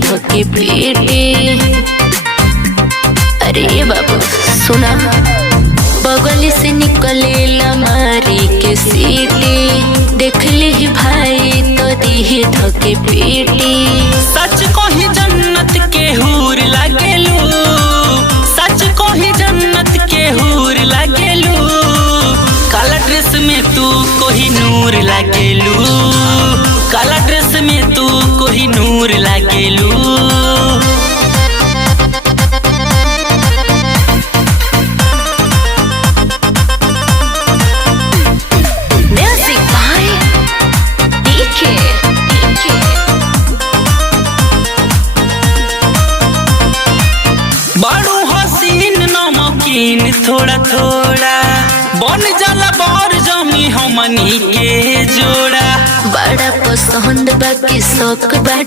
धोके पेटे। अरे बाबू सुना, बगल से निकले मारी के सीटे, देख ले भाई तो दी धोके पेटे। सच कही जन्नत के हूर लागेलू, सच कही जन्नत के हूर लागेलू। काला ड्रेस में तू कोही नूर लागेलू, काला ड्रेस में तू कोही नूर लागेलू। बड़ू हसीन नमकीन थोड़ा थोड़ा बन जाला बर जमी हमनी के जोड़ा। बड़ा पसंद बाकी शौक बा।